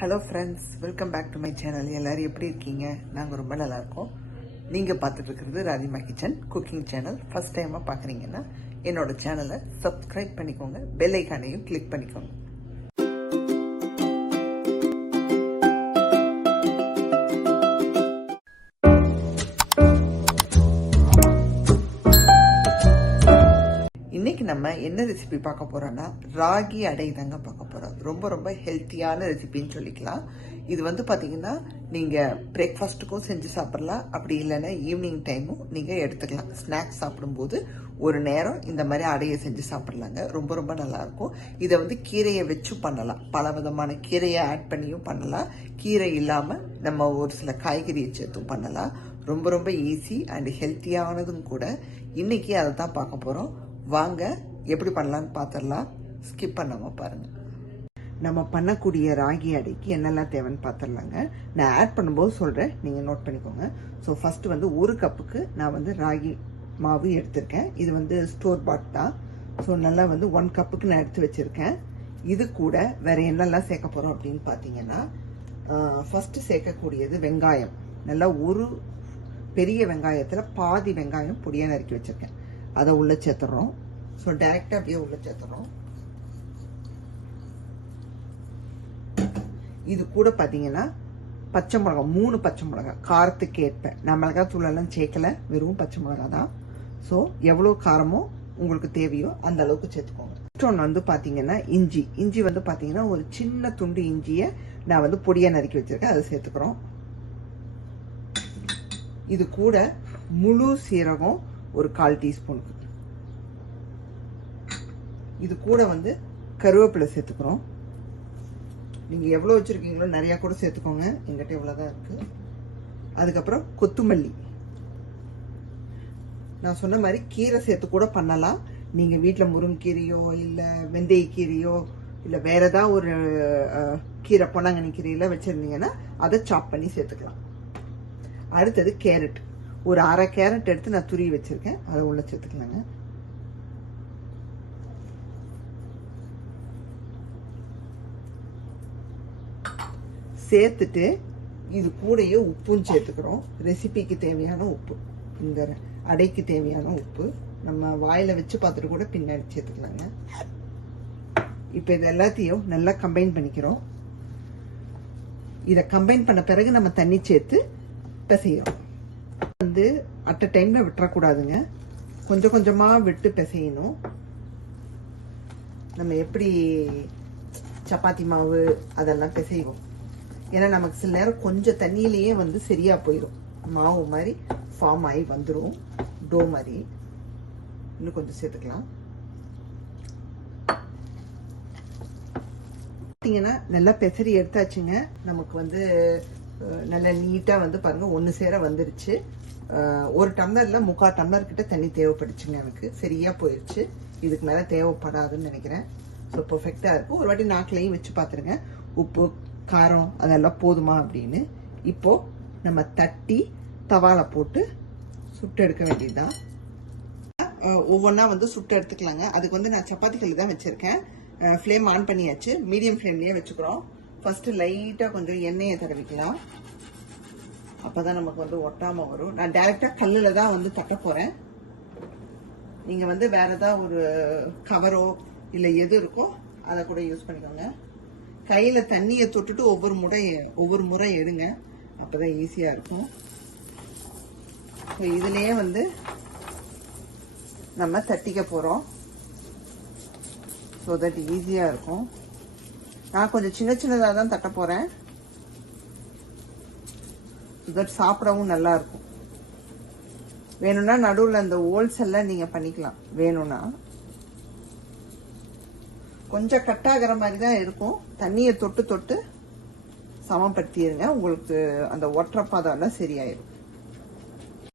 Hello friends, welcome back to my channel. எல்லாரும் எப்படி இருக்கீங்க? நாங்கள் ரொம்ப நல்லா இருக்கோம். நீங்கள் பார்த்துட்டு இருக்கிறது ராதிமா கிச்சன் குக்கிங் சேனல். ஃபர்ஸ்ட் டைமாக பார்க்குறீங்கன்னா என்னோட சேனலை சப்ஸ்கிரைப் பண்ணிக்கோங்க, பெல் ஐக்கானையும் கிளிக் பண்ணிக்கோங்க. இன்னைக்கு நம்ம என்ன ரெசிபி பார்க்க போறோம்னா ராகி அடை தாங்க பார்க்க போறோம். ரொம்ப ரொம்ப ஹெல்த்தியான ரெசிபின்னு சொல்லிக்கலாம். இது வந்து பாத்தீங்கன்னா நீங்க பிரேக்ஃபாஸ்ட்டுக்கும் செஞ்சு சாப்பிடலாம், அப்படி இல்லைன்னா ஈவினிங் டைமும் நீங்க எடுத்துக்கலாம். ஸ்நாக்ஸ் சாப்பிடும்போது ஒரு நேரம் இந்த மாதிரி அடையை செஞ்சு சாப்பிடலாங்க. ரொம்ப ரொம்ப நல்லா இருக்கும். இதை வந்து கீரையை வச்சு பண்ணலாம், பல விதமான கீரையை ஆட் பண்ணியும் பண்ணலாம், கீரை இல்லாம நம்ம ஒரு சில காய்கறியை சேர்த்தும் பண்ணலாம். ரொம்ப ரொம்ப ஈஸி அண்ட் ஹெல்த்தியானதும் கூட. இன்னைக்கு அதை தான் பார்க்க போறோம். வாங்க எப்படி பண்ணலான்னு பார்த்துடலாம். ஸ்கிப் பண்ணாம பாருங்க. நம்ம பண்ணக்கூடிய ராகி அடைக்கு என்னெல்லாம் தேவைன்னு பார்த்துடலாங்க. நான் ஆட் பண்ணும்போது சொல்கிறேன், நீங்கள் நோட் பண்ணிக்கோங்க. ஸோ ஃபஸ்ட்டு வந்து ஒரு கப்புக்கு நான் வந்து ராகி மாவு எடுத்திருக்கேன். இது வந்து ஸ்டோர் பாட் தான். ஸோ நல்லா வந்து 1 கப்புக்கு நான் எடுத்து வச்சுருக்கேன். இது கூட வேறு என்னெல்லாம் சேர்க்க போகிறோம் அப்படின்னு பார்த்தீங்கன்னா, ஃபஸ்ட்டு சேர்க்கக்கூடியது வெங்காயம். நல்லா ஒரு பெரிய வெங்காயத்தில் பாதி வெங்காயம் பொடியாக நறுக்கி வச்சுருக்கேன். அதை உள்ளே சேர்த்துறோம். ஸோ டைரெக்டாக அப்படியே உள்ளே சேர்த்துறோம். இது கூட பார்த்தீங்கன்னா பச்சை மிளகா, 3 பச்சை மிளகா காரத்துக்கு ஏற்ப. நான் மிளகாய் தூளெல்லாம் சேர்க்கல, வெறும் பச்சை மிளகா தான். ஸோ எவ்வளோ காரமோ உங்களுக்கு தேவையோ அந்த அளவுக்கு சேர்த்துக்கோங்க. நெக்ஸ்ட் ஒன்று வந்து பார்த்தீங்கன்னா இஞ்சி. இஞ்சி வந்து பார்த்தீங்கன்னா ஒரு சின்ன துண்டு இஞ்சியை நான் வந்து பொடியாக நறுக்கி வச்சிருக்கேன், அதை சேர்த்துக்கிறோம். இது கூட முழு சீரகம் ஒரு 1/4 டீஸ்பூன். இது கூட வந்து கருவேப்பிலை சேர்த்துக்கிறோம். நீங்கள் எவ்வளோ வச்சுருக்கீங்களோ நிறையா கூட சேர்த்துக்கோங்க, எங்கிட்ட இவ்வளோதான் இருக்குது. அதுக்கப்புறம் கொத்தமல்லி. நான் சொன்ன மாதிரி கீரை சேர்த்து கூட பண்ணலாம். நீங்கள் வீட்டில் முருங்கைக்கீரையோ இல்லை வெந்தயக்கீரையோ இல்லை வேற ஏதாவது ஒரு கீரை, பொன்னாங்கண்ணி கீரையில் வச்சுருந்தீங்கன்னா அதை சாப் பண்ணி சேர்த்துக்கலாம். அடுத்தது கேரட். ஒரு 1/2 கேரட் எடுத்து நான் துருவி வச்சிருக்கேன், அதை உள்ள சேர்த்துக்கலாங்க. சேர்த்துட்டு இது கூடயே உப்பும் சேர்த்துக்கிறோம். ரெசிபிக்கு தேவையான உப்பு, இந்த அடைக்கு தேவையான உப்பு நம்ம வாயில வச்சு பார்த்துட்டு கூட பின்னாடி சேர்த்துக்கலாங்க. இப்போ இது எல்லாத்தையும் நல்லா கம்பைன் பண்ணிக்கிறோம். இதை கம்பைன் பண்ண பிறகு நம்ம தண்ணி சேர்த்து பிசைகிறோம். வந்து அட் அ டைம்ல விட்டுறக்கூடாதுங்க, கொஞ்சம் கொஞ்சமா விட்டு பிசையணும். நம்ம எப்படி சப்பாத்தி மாவு அதெல்லாம் பிசைவோம். ஏன்னா நமக்கு சில நேரம் கொஞ்சம் தண்ணியிலேயே வந்து சரியா போயிடும், மாவு மாதிரி ஃபார்ம் ஆகி வந்துடும், டோ மாதிரி. இன்னும் கொஞ்சம் சேர்த்துக்கலாம். பார்த்தீங்கன்னா நல்லா பெசரி எடுத்தாச்சுங்க. நமக்கு வந்து நல்ல நீட்டாக வந்து பாருங்க, ஒன்று சேர வந்துருச்சு. ஒரு டம்ளர்ல 3/4 டம்ளர் கிட்ட தண்ணி தேவைப்படுச்சுங்க. எனக்கு சரியா போயிடுச்சு. இதுக்கு மேலே தேவைப்படாதுன்னு நினைக்கிறேன். ஸோ பர்ஃபெக்டாக இருக்கும். ஒரு வாட்டி நாக்கிலையும் வச்சு பார்த்துருங்க, உப்பு காரம் அதெல்லாம் போதுமா அப்படின்னு. இப்போ நம்ம தட்டி தவால போட்டு சுட்டு எடுக்க வேண்டியதுதான். ஒவ்வொன்றா வந்து சுட்டு எடுத்துக்கலாங்க. அதுக்கு வந்து நான் சப்பாத்தி கல்லு தான் வச்சிருக்கேன். ஃப்ளேம் ஆன் பண்ணியாச்சு, மீடியம் ஃப்ளேம்லேயே வச்சுக்கிறோம். ஃபர்ஸ்ட் லைட்டாக கொஞ்சம் எண்ணெயை தடவிக்கலாம், அப்போதான் நமக்கு வந்து ஒட்டாமல் வரும். நான் டைரெக்டாக கல்லில் தான் வந்து தட்ட போகிறேன். நீங்கள் வந்து வேற ஏதாவது ஒரு கவரோ இல்லை எது இருக்கோ அதை கூட யூஸ் பண்ணிக்கோங்க. கையில் தண்ணியை தொட்டுட்டு ஒவ்வொரு முறை எடுங்க, அப்போதான் ஈஸியாக இருக்கும். ஸோ இதுலேயே வந்து நம்ம தட்டிக்க போகிறோம், ஸோ தட் ஈஸியாக இருக்கும். நான் கொஞ்சம் சின்ன சின்னதாக தான் தட்ட போகிறேன், தட் சாப்பிடவும் நல்லா இருக்கும். வேணும்னா நடுவில் அந்த ஹோல்ஸ் எல்லாம் நீங்கள் பண்ணிக்கலாம். வேணும்னா கொஞ்சம் கட்டாகிற மாதிரி தான் இருக்கும். தண்ணியை தொட்டு தொட்டு சமப்படுத்திடுங்க, உங்களுக்கு அந்த ஒற்றைப்பாதம் எல்லாம் சரியாயிடும்.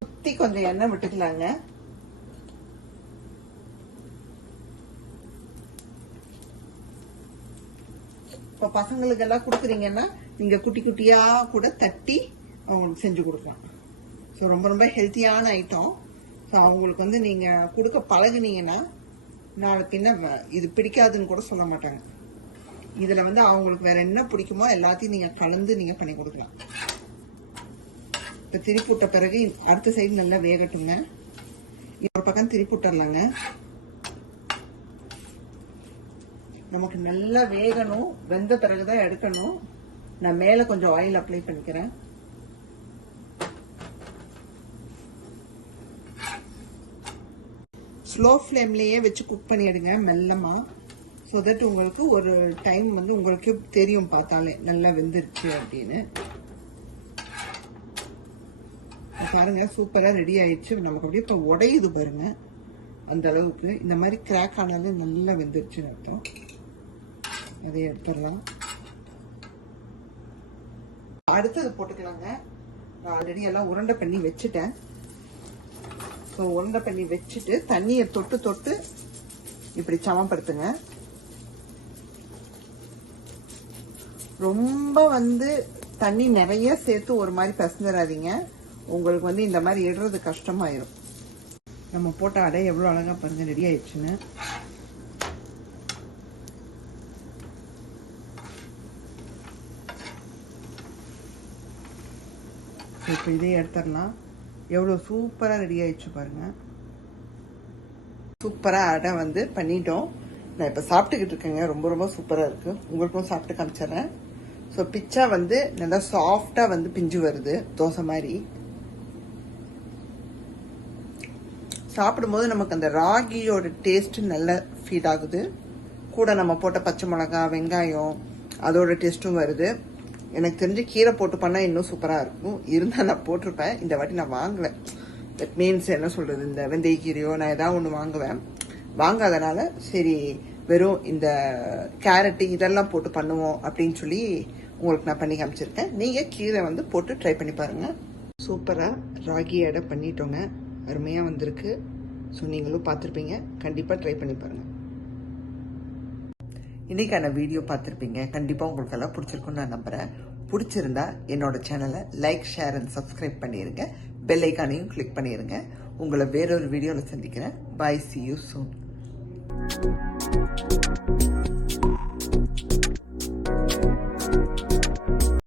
சுற்றி கொஞ்சம் எண்ணெய் விட்டுக்கலாங்க. இப்போ பசங்களுக்கு எல்லாம் கொடுக்குறீங்கன்னா நீங்க குட்டி குட்டியா கூட தட்டி அவங்களுக்கு செஞ்சு கொடுக்கலாம். ஸோ ரொம்ப ரொம்ப ஹெல்த்தியான ஐட்டம். ஸோ அவங்களுக்கு வந்து நீங்க கொடுக்க பழகுனீங்கன்னா நாளைக்கு என்ன இது பிடிக்காதுன்னு கூட சொல்ல மாட்டாங்க. இதில் வந்து அவங்களுக்கு வேற என்ன பிடிக்குமோ எல்லாத்தையும் நீங்கள் கலந்து நீங்கள் பண்ணி கொடுக்கலாம். இப்போ திருப்பி விட்ட பிறகு அடுத்த சைடு நல்லா வேகட்டுங்க. ஒரு பக்கம் திருப்பி விட்டுறலாங்க. நமக்கு நல்லா வேகணும். வெந்த பிறகுதான் எடுக்கணும். நான் மேலே கொஞ்சம் ஆயில் அப்ளை பண்ணிக்கிறேன். ஸ்லோ ஃப்ளேம்லேயே வச்சு குக் பண்ணிடுங்க மெல்லமா. ஸோ தட் உங்களுக்கு ஒரு டைம் வந்து உங்களுக்கு தெரியும் பார்த்தாலே நல்லா வெந்துருச்சு அப்படின்னு. பாருங்க சூப்பராக ரெடி ஆயிடுச்சு. நமக்கு அப்படியே இப்போ உடையுது பாருங்க. அந்த அளவுக்கு இந்த மாதிரி கிராக் ஆனாலும் நல்லா வெந்துருச்சுன்னு அர்த்தம். அதை எடுத்துடலாம். அடுத்தது போட்டுக்கலாங்க. நான் ஆல்ரெடி எல்லாம் உருண்டை பண்ணி வச்சுட்டேன். ஸோ உருண்டை பண்ணி வச்சுட்டு தண்ணியை தொட்டு தொட்டு இப்படி சமப்படுத்துங்க. ரொம்ப வந்து தண்ணி நிறைய சேர்த்து ஒரு மாதிரி பசந்துடாதீங்க. உங்களுக்கு வந்து இந்த மாதிரி இடுறது கஷ்டமாயிரும். நம்ம போட்ட அடை எவ்வளோ அழகா பாருங்க ரெடி ஆயிடுச்சுன்னு. இப்போ இதே எடுத்துடலாம். எவ்வளோ சூப்பராக ரெடி ஆயிடுச்சு பாருங்க. சூப்பராக அடை வந்து பண்ணிட்டோம். நான் இப்போ சாப்பிட்டுக்கிட்டு இருக்கேங்க. ரொம்ப ரொம்ப சூப்பராக இருக்கு. உங்களுக்கும் சாப்பிட்டு காமிச்சிடுறேன். ஸோ பிச்சா வந்து நல்லா சாஃப்டாக வந்து பிஞ்சு வருது தோசை மாதிரி. சாப்பிடும்போது நமக்கு அந்த ராகியோட டேஸ்ட் நல்லா ஃபீட் ஆகுது. கூட நம்ம போட்ட பச்சை மிளகா வெங்காயம் அதோட டேஸ்ட்டும் வருது. எனக்கு தெரிஞ்சு கீரை போட்டு பண்ணால் இன்னும் சூப்பராக இருக்கும். இருந்தால் நான் போட்டிருப்பேன். இந்த வாட்டி நான் வாங்கலை. தட் மீன்ஸ் என்ன சொல்கிறது, இந்த வெந்தய கீரையோ நான் ஏதாவது ஒன்று வாங்குவேன். வாங்காதனால சரி வெறும் இந்த கேரட்டு இதெல்லாம் போட்டு பண்ணுவோம் அப்படின்னு சொல்லி உங்களுக்கு நான் பண்ணி காமிச்சிருக்கேன். நீங்கள் கீரை வந்து போட்டு ட்ரை பண்ணி பாருங்கள். சூப்பராக ராகி அடை பண்ணிட்டோங்க. அருமையாக வந்திருக்கு. ஸோ நீங்களும் பார்த்துருப்பீங்க. கண்டிப்பாக ட்ரை பண்ணி பாருங்கள். இன்னைக்கான வீடியோ பார்த்துருப்பீங்க. கண்டிப்பாக உங்களுக்கு எல்லாம் பிடிச்சிருக்குன்னு நான் நம்புகிறேன். பிடிச்சிருந்தா என்னோட சேனலை லைக் ஷேர் அண்ட் சப்ஸ்கிரைப் பண்ணிடுங்க. பெல் ஐக்கானையும் கிளிக் பண்ணிடுங்க. உங்களை வேறொரு வீடியோவில் சந்திக்கிறேன். Bye, see you soon.